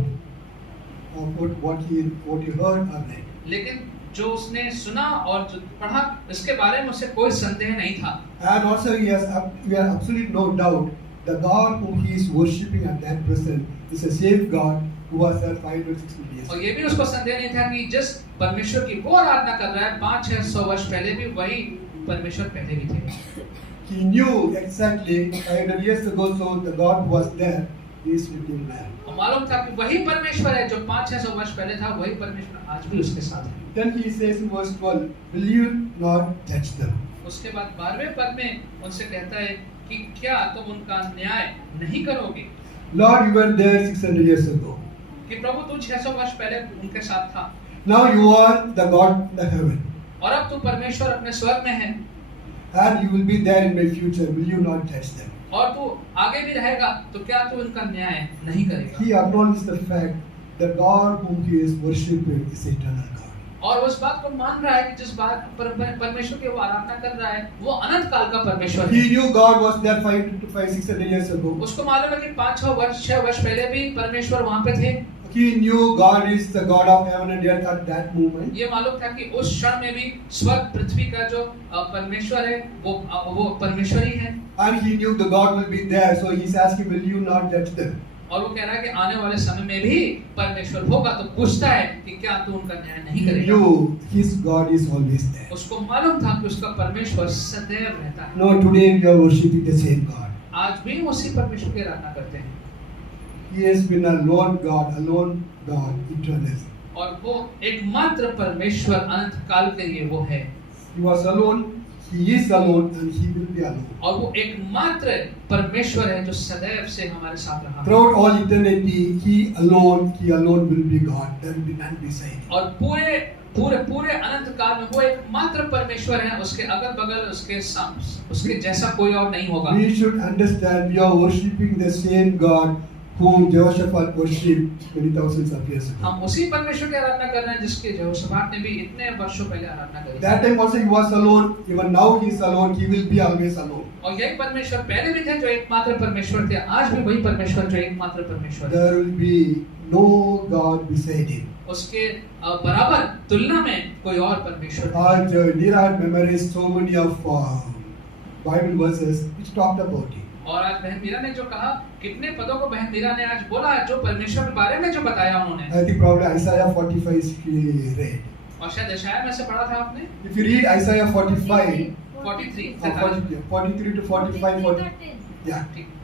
about what he heard or read. लेकिन जो उसने सुना और जो पढ़ा इसके बारे में उसे कोई संदेह नहीं था। And also he has absolutely no doubt the God whom he is worshipping at that present is the same God who was there 560 years. और ये भी उसको संदेह नहीं था कि जिस परमेश्वर की वो आराधना कर रहा है 500-600 वर्ष पहले भी वही परमेश्वर पहले भी थे। He knew exactly 500 years ago, so the God who was there is with him now. और मालूम था कि वही परमेश्वर है जो 500-600 वर्ष पहले था, वही परमेश्वर आज भी उसके साथ है। Then he says in verse 12, will you not judge them? उसके बाद 12वें पद में उनसे कहता है कि क्या तुम उनका न्याय नहीं करोगे? Lord, you were there 600 years ago. कि प्रभु तू 600 वर्ष पहले उनके साथ था Now you are the God in the heaven. और अब तू परमेश्वर अपने स्वर्ग में है And you will be there in my future. Will you not judge them? और तू आगे भी रहेगा, तो क्या तू इनका न्याय नहीं करेगा? He acknowledged the fact that God whom he is worshipping is eternal God. और उस बात को मान रहा है कि जिस बात परमेश्वर की वो आराधना कर रहा है वो अनंत काल का परमेश्वर He है। knew God was there 500-600 years ago. उसको मालूम है कि 6 वर्ष पहले भी परमेश्वर वहां पे थे। He knew God is the God of heaven and earth at that moment. ये मालूम था कि उस क्षण में भी स्वर्ग पृथ्वी का जो परमेश्वर है वो परमेश्वर ही है। And he knew the God will be there, so he's asking, will you not judge them? और वो कह रहा है कि आने वाले समय में भी परमेश्वर होगा, तो पूछता है कि क्या तू उनका न्याय नहीं He करेगा? knew his God is always there. उसको मालूम था कि उसका परमेश्वर सदैव रहता है। No, today we are worshiping the same God. आज भी उसी परमेश्वर की आराधना करते हैं He has been a lone God, eternally. और वो एकमात्र परमेश्वर अनंत काल के लिए वो है He was alone, he is alone, and he will be alone. और वो एकमात्र परमेश्वर है जो सदैव से हमारे साथ रहा है। Throughout all eternity, he alone will be God. There will be none beside him. और पूरे अनंत काल में वो एकमात्र परमेश्वर है, उसके अगल बगल उसके जैसा कोई और नहीं होगा। We should understand we are worshiping the same God whom Jehoshaphat worshipped many thousands of years ago. हम उसी परमेश्वर की आराधना कर रहे हैं जिसके यहोशापात ने भी इतने वर्षों पहले आराधना करी। That time also he was alone. Even now he is alone. He will be always alone. और यही परमेश्वर पहले भी थे जो एकमात्र परमेश्वर थे, आज भी वही परमेश्वर जो एकमात्र परमेश्वर है। There will be no God beside him. उसके बराबर तुलना में कोई और परमेश्वर नहीं। आज Neera had memorized so many of Bible verses which talked about it. और आज बहन मीरा ने जो कहा, कितने पदों को बहन मीरा ने आज बोला है जो परमेश्वर के बारे में जो बताया उन्होंने। I think probably Isaiah 45 she read. और शायद यशायाह में से पढ़ा था आपने। If you read Isaiah 45, 43 to 45,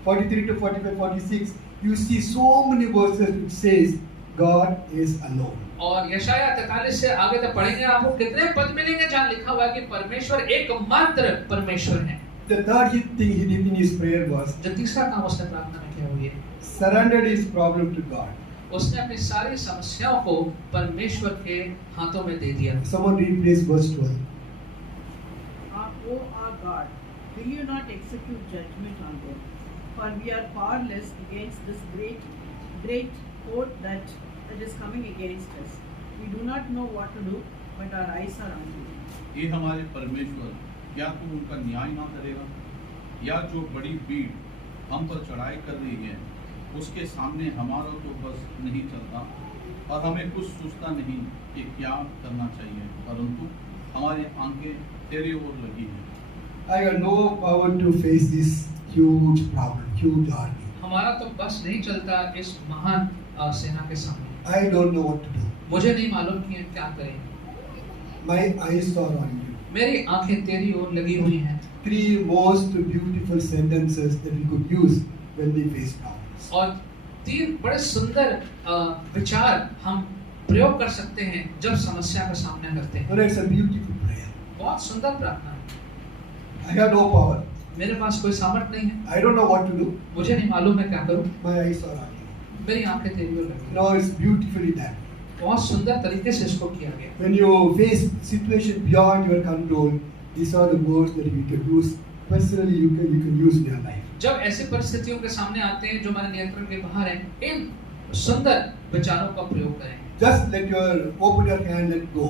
43 to 45, 46, you see so many verses which says God is alone. और यशायाह 43 से आगे तक पढ़ेंगे आपको कितने पद मिलेंगे जहाँ लिखा हुआ है कि परमेश्वर एकमात्र परमेश्वर है। The third thing he did in his prayer was जो तीसरा काम उसने प्रार्थना में किया वो ये surrendered his problem to God. उसने अपनी सारी समस्याओं को परमेश्वर के हाथों में दे दिया। Someone read please verse 12. O our God, will you not execute judgment on them? For we are powerless against this great horde that is coming against us. We do not know what to do, but our eyes are on you. ये हमारे परमेश्वर, क्या तू उनका न्याय ना करेगा? या जो बड़ी भीड़ हम पर चढ़ाई कर रही है उसके सामने हमारा तो बस नहीं चलता और हमें कुछ सोचता नहीं कि क्या करना चाहिए, परंतु हमारी आंखें तेरी ओर लगी हैं। I got no power to face this huge problem, huge army. हमारा तो बस नहीं चलता इस महान सेना के सामने। I don't know what to do. मुझे नहीं मालूम कि क्या करें। My eyes are on you. मेरी आंखें तेरी ओर लगी हुई हैं। Three most beautiful sentences that we could use when we face problems. और तीन बड़े सुंदर विचार हम प्रयोग कर सकते हैं जब समस्या का सामना करते हैं। And it's a beautiful prayer. बहुत सुंदर प्रार्थना है। I have no power. मेरे पास कोई सामर्थ्य नहीं है। I don't know what to do. मुझे नहीं मालूम है क्या करूं। My eyes are on you. मेरी आंखें तेरी ओर लगी हैं। Now it's beautifully done. बहुत सुंदर तरीके से इसको किया गया। When you face situation beyond your control, these are the words that you can use. Personally, you can use in your life. जब ऐसी परिस्थितियों के सामने आते हैं जो हमारे नियंत्रण के बाहर हैं, इन सुंदर विचारों का प्रयोग करें। Just let your open your hand and go.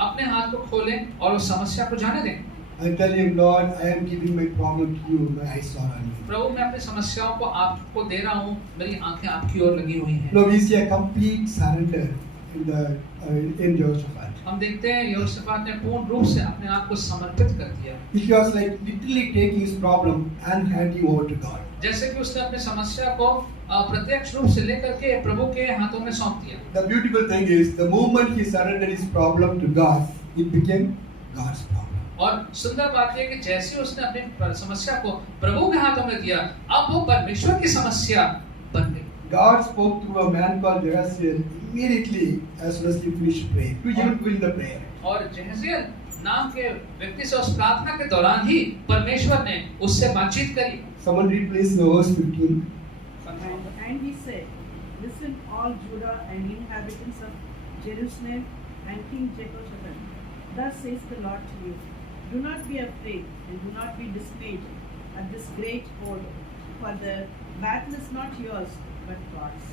अपने हाथ को खोलें और उस समस्या को जाने दें। And tell him, Lord, I am giving my problem to you. My eyes are on you. प्रभु मैं अपनी समस्याओं को आपको दे रहा हूँ, मेरी आंखें आपकी ओर लगी हुई हैं। No, we see a complete surrender in Jehoshaphat. हम देखते हैं यहोशापात ने पूर्ण रूप से अपने आप को समर्पित कर दिया। He was like literally taking his problem and handing over to God. जैसे कि उसने अपनी समस्या को प्रत्यक्ष रूप से लेकर के प्रभु के हाथों में सौंप दिया। The beautiful thing is, the moment he surrendered his problem to God, it became God's problem. और सुंदर बात यह कि जैसे उसने अपनी समस्या को प्रभु के हाथों में दिया, अब वो परमेश्वर की समस्या बन गई। God spoke through a man called Jehaziel immediately as soon as he finished praying, to even win the prayer. और जहज़ियल नाम के व्यक्ति से उस प्रार्थना के दौरान ही परमेश्वर ने उससे बातचीत करी। Someone read please verse 15. And he said, listen, all Judah and inhabitants of Jerusalem and King Jehoshaphat, thus says the Lord to you, do not be afraid and do not be dismayed at this great order, for the battle is not yours but God's.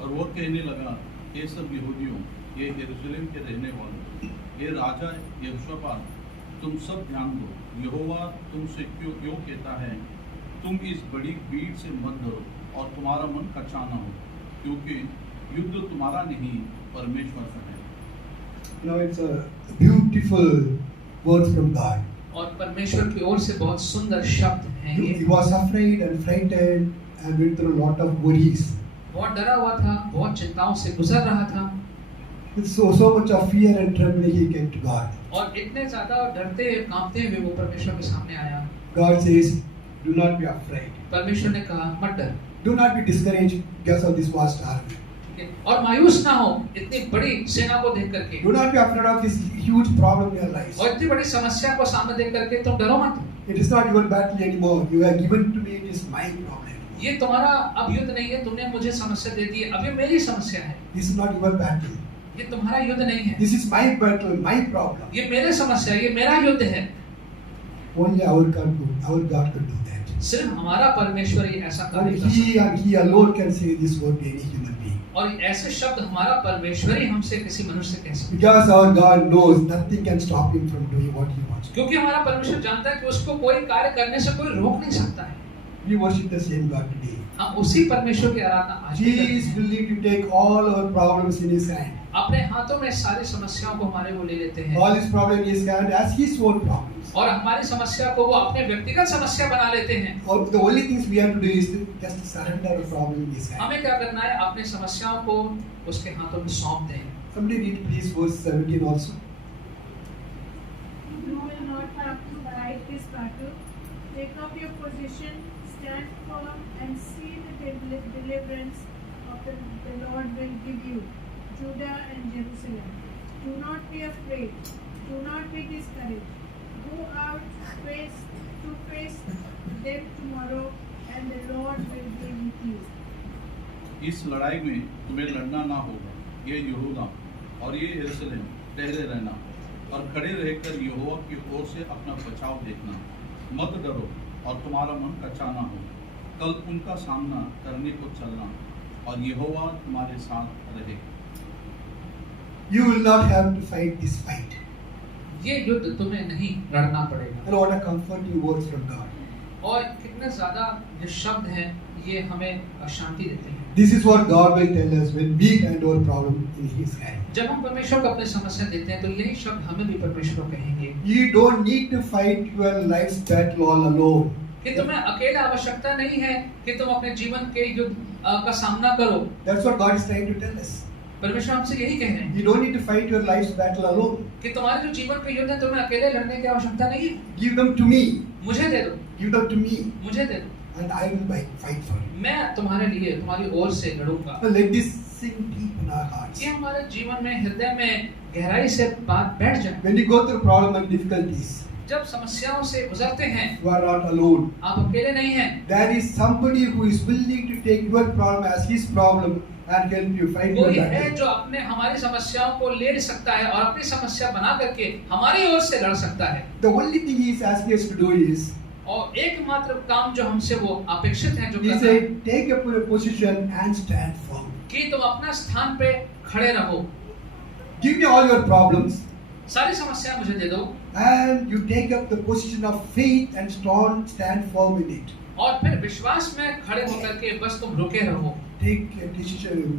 और वो कहने लगा, ये सब यहूदियों, ये यरूशलेम के रहने वालों, ये राजा यहोशापात, तुम सब ध्यान दो, यहोवा तुमसे क्यों कहता है, तुम इस बड़ी भीड़ से मत डरो और तुम्हारा मन कच्चा न हो, क्योंकि युद्ध तुम्हारा नहीं परमेश्वर का है। Now it's a beautiful word from God. और परमेश्वर की ओर से बहुत सुंदर शब्द हैं ये। He was afraid and frightened and went through a lot of worries. बहुत डरा हुआ था, बहुत चिंताओं से गुजर रहा था। With so much of fear and trembling he came to God. और इतने ज्यादा डरते कांपते हुए वो परमेश्वर के सामने आया। God says, do not be afraid. परमेश्वर ने कहा मत डर। Do not be discouraged because of this vast army. और मायूस ना हो इतनी बड़ी सेना को देख करके। Do not be afraid of this huge problem in your life. और इतनी बड़ी समस्या को सामने देख करके तुम डरो मत। It is not your battle anymore. You are given to me. It is my problem. ये तुम्हारा अब युद्ध नहीं है, तुमने मुझे समस्या दे दी है, अब ये मेरी समस्या है। This is not your battle. ये तुम्हारा युद्ध नहीं है। This is my battle, my problem. ये मेरे समस्या है, ये मेरा युद्ध है। Only our God could do that. सिर्फ हमारा परमेश्वर ही ऐसा कार्य And कर सकता है। he alone can say this word to any human being. और ऐसे शब्द हमारा परमेश्वर ही हमसे किसी मनुष्य से कह सकता है। Because our God knows nothing can stop him from doing what he wants. क्योंकि हमारा परमेश्वर जानता है कि उसको कोई कार्य करने से कोई रोक नहीं सकता है। We worship the same God today. हम उसी परमेश्वर की आराधना आज भी He करते is हैं। willing to take all our problems in his hand. अपने हाथों में सारी समस्याओं को हमारे वो ले लेते हैं। All his problems in his hand as his own problems. और हमारी समस्या को वो अपने व्यक्तिगत समस्या बना लेते हैं। Or the only things we have to do is to just surrender our problem in his hand. हमें क्या करना है? अपनी समस्याओं को उसके हाथों में सौंप दें। Somebody read please verse 17 also. You will not have to fight this battle. Take up your position, stand firm, and see the deliverance of the Lord will give you, Judah and Jerusalem. Do not be afraid. Do not be discouraged. Go out face to face them tomorrow, and the Lord will be with you. इस लड़ाई में तुम्हें लड़ना ना होगा, ये यहूदा और ये यरूशलेम ठहरे रहना और खड़े रहकर यहोवा की ओर से अपना बचाव देखना, मत डरो और तुम्हारा मन कच्चा ना हो, कल उनका सामना करने को चलना और यहोवा तुम्हारे साथ रहेगा। You will not have to fight this fight. ये युद्ध तुम्हें नहीं लड़ना पड़ेगा। And what a comforting words from God. और कितने ज्यादा जो शब्द हैं ये हमें शांति देते हैं। This is what God will tell us when we hand our problem in his hand. जब हम परमेश्वर को अपनी समस्या देते हैं तो यही शब्द हमें भी परमेश्वर को कहेंगे You don't need to fight your life's battle all alone. कि तुम्हें अकेला आवश्यकता नहीं है कि तुम अपने जीवन के युद्ध का सामना करो। That's what God is trying to tell us. परमेश्वर हमसे यही कह रहे हैं You don't need to fight your life's battle alone. कि तुम्हारे जो जीवन के युद्ध है तुम्हें अकेले लड़ने की आवश्यकता नहीं है। Give them to me. मुझे दे दो, Give them to me. मुझे दे दो, And I will fight for you. मैं तुम्हारे लिए तुम्हारी ओर से लड़ूंगा। But let this sink deep in our hearts. ये हमारे जीवन में हृदय में गहराई से बात बैठ जाए। When you go through problem and difficulties, जब समस्याओं से गुजरते हैं you are not alone. आप अकेले नहीं हैं। There is somebody who is willing to take your problem as his problem and help you fight your कोई है battle. जो अपने हमारी समस्याओं को ले सकता है और अपनी समस्या बना करके हमारी ओर से लड़ सकता है। The only thing he is asking us to do is, और एकमात्र काम जो हमसे वो अपेक्षित है जो he करना है, said, take up your position and stand firm. कि तुम अपना स्थान पे खड़े रहो, Give me all your problems, सारी समस्याएं मुझे दे दो, and you take up the position of faith and stand firm in it. और फिर विश्वास में खड़े होकर के बस तुम रुके रहो, Take a position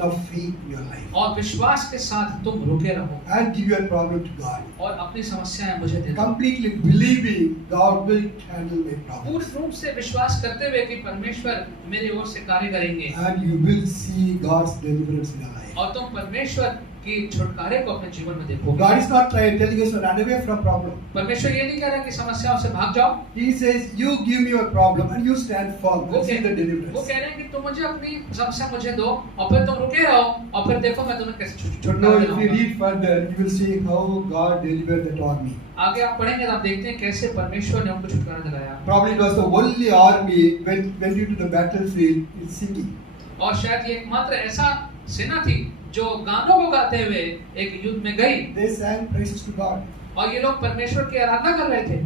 of faith in your life, और विश्वास के साथ तुम रुके रहो, and give your problem to God. और अपनी समस्याएं मुझे दे दो, Completely believing God will handle my problems, पूर्ण रूप से विश्वास करते हुए कि परमेश्वर मेरी ओर से कार्य करेंगे, and you will see God's deliverance in your life. और तुम परमेश्वर की छुटकारे को अपने जीवन में देखोगे। God is not telling us to run away from problem. परमेश्वर ये नहीं कह रहा कि समस्याओं से भाग जाओ, He says, you give me your problem and you stand firm वो and see the वो deliverance. कह रहे हैं कि तुम मुझे अपनी समस्या मुझे दो और फिर तुम रुके रहो और फिर देखो मैं तुम्हें कैसे No, छुटकारा if we दिलाऊंगा। read further, you will see how God delivered that army. आगे आप पढ़ेंगे तो आप देखते हैं कैसे परमेश्वर ने उनको छुटकारा दिलाया, Probably it was the only army when went into the battlefield in singing. और शायद ये एकमात्र ऐसा सेना थी जो गानों को गाते हुए एक युद्ध में गई, They sang praises to God. और ये लोग परमेश्वर की आराधना कर रहे थे,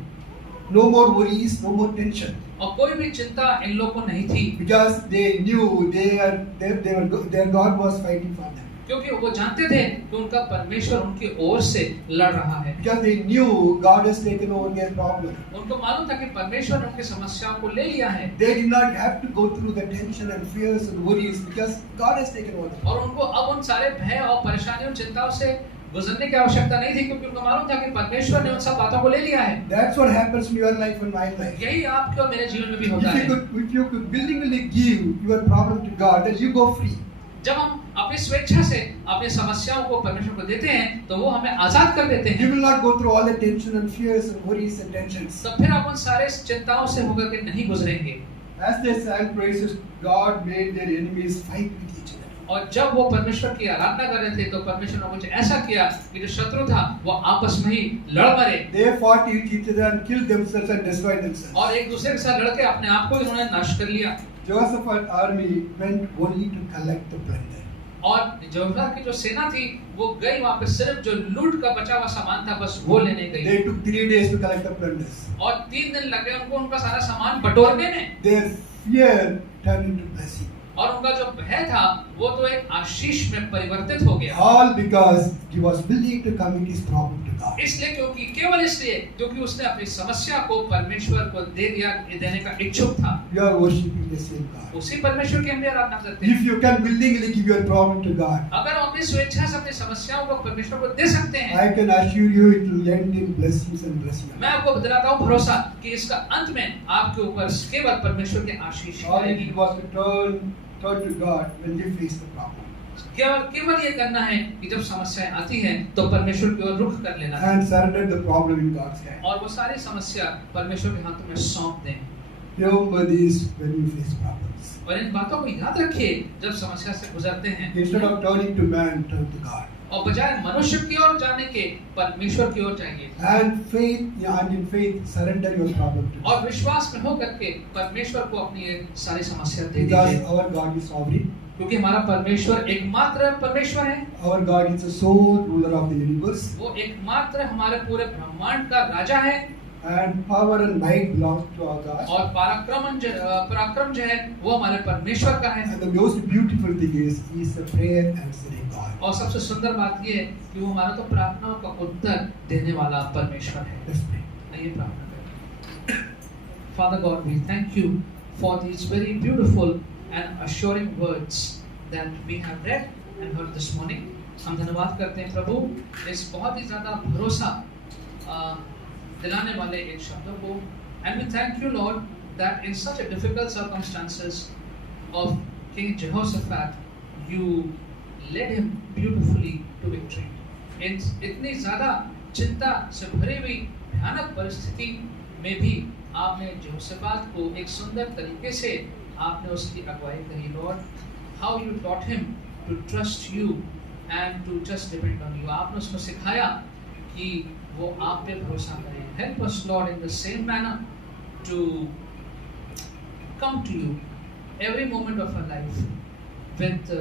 No more worries, no more tension, और कोई भी चिंता इन लोगों को नहीं थी, because they knew their God was fighting for them. क्योंकि वो जानते थे कि उनका परमेश्वर उनकी ओर से लड़ रहा है। Because they knew God has taken over their problem. उनको मालूम था कि परमेश्वर ने उनकी समस्याओं को ले लिया है, They did not have to go through the tension and fears and worries because God has taken over them. और उनको अब उन सारे भय और परेशानियों चिंताओं से गुजरने की आवश्यकता नहीं थी, क्योंकि उनको मालूम था कि परमेश्वर ने उन सब बातों को ले लिया है। That's what happens in your life and my life. यही आपके और मेरे जीवन में भी होता है। If you could willingly give your problem to God, then you go free. जब हम अपनी स्वेच्छा से अपनी समस्याओं को परमेश्वर को देते हैं तो वो हमें आजाद कर देते You हैं। will not go through all the tension and fears and worries and tensions. तो फिर आप उन सारे चिंताओं से होकर के नहीं गुजरेंगे। As they sang praises, God made their enemies fight with each other. और जब वो परमेश्वर की आराधना कर रहे थे तो परमेश्वर ने कुछ ऐसा किया कि जो शत्रु था वो आपस में ही लड़ मरे, They fought each other and killed themselves and destroyed themselves. और एक दूसरे के साथ लड़के अपने आप को इन्होंने नष्ट कर लिया। Jehoshaphat's army went only to collect the plunder. और जोहरा की जो सेना थी वो गई वहां पे सिर्फ जो लूट का बचा हुआ सामान था बस वो लेने गई, They took 3 days to collect the plunders. और 3 दिन लग गए उनको उनका सारा सामान बटोरने में, Their fear turned into blessing. और उनका जो भय था वो तो एक आशीष में परिवर्तित हो गया। All because he was willing to commit his problem to God. इसलिए केवल इसलिए क्योंकि उसने अपनी समस्या को परमेश्वर को देने का इच्छुक था। You are worshiping the same God. उसी परमेश्वर की हम भी आराधना करते हैं। If you can willingly give your problem to God, अगर हम अपनी स्वेच्छा से अपनी समस्याओं को परमेश्वर को दे सकते हैं, I can assure you it will end in blessings and blessings. मैं आपको दिलाता हूँ भरोसा कि इसका अंत में आपके ऊपर केवल परमेश्वर की आशीष All he आएगी। did was to turn to God when they face the problem. केवल ये करना है कि जब समस्याएं आती हैं तो परमेश्वर की ओर रुख कर लेना है And surrender the problem in God's hand. और वो सारी समस्या परमेश्वर के हाथों में सौंप दें। Remember this when you face problems. और इन बातों को याद रखिए जब समस्या से गुजरते हैं, Instead of turning to man, turn to God. और बजाय मनुष्य की ओर जाने के परमेश्वर की ओर जाइए, And in faith, surrender your problem to और God. विश्वास में होकर के परमेश्वर को अपनी ये सारी समस्या दे Because दीजिए, our God is sovereign. क्योंकि हमारा परमेश्वर एकमात्र परमेश्वर है। Our God is the sole ruler of the universe. वो एकमात्र हमारे पूरे ब्रह्मांड का राजा है, And power and might belongs to our God. और पराक्रम जो है वो हमारे परमेश्वर का है। And the most beautiful thing is, He is a prayer answering God. और सबसे सुंदर बात ये है कि वो हमारा तो प्रार्थनाओं का उत्तर देने वाला परमेश्वर है। Let's pray. आइए प्रार्थना करें। Father God, we thank you for these very beautiful and assuring words that we have read and heard this morning. हम धन्यवाद करते हैं प्रभु इस बहुत ही ज़्यादा भरोसा दिलाने वाले एक शब्दों को, and we thank you Lord that in such a difficult circumstances of King Jehoshaphat you led him beautifully to victory. इतनी ज़्यादा चिंता से भरी हुई भयानक परिस्थिति में भी आपने जेहोशाफात को एक सुंदर तरीके से आपने उसकी अगुवाई करी Lord. How you taught him to trust you and to just depend on you. आपने उसको सिखाया कि वो आप पे भरोसा करें। Help us Lord in the same manner to come to you every moment of our life with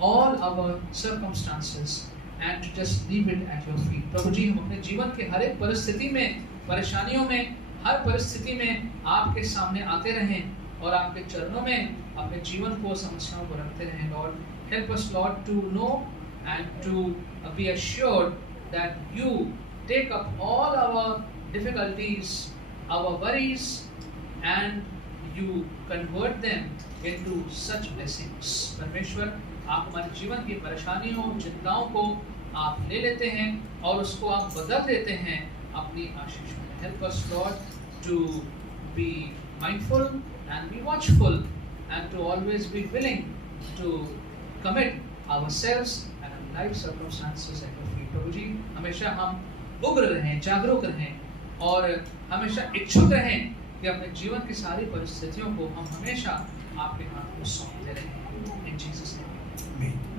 all our circumstances and to just leave it at your feet. प्रभु जी हम अपने जीवन के हर एक परिस्थिति में, परेशानियों में, हर परिस्थिति में आपके सामने आते रहें और आपके चरणों में अपने जीवन को, समस्याओं को रखते रहें। Lord, help us Lord to know and to be assured that you take up all our difficulties, our worries, and you convert them into such blessings. परमेश्वर, आप हमारे जीवन की परेशानियों, चिंताओं को आप ले लेते हैं और उसको आप बदल देते हैं अपनी आशीष में। Help us Lord to be mindful and be watchful and to always be willing to commit ourselves and our life circumstances at your feet. प्रभु जी, हमेशा हम उग्र रहें, जागरूक रहें और हमेशा इच्छुक रहें कि अपने जीवन की सारी परिस्थितियों को हम हमेशा आपके हाथ में सौंपते रहें। In Jesus' name. Amen.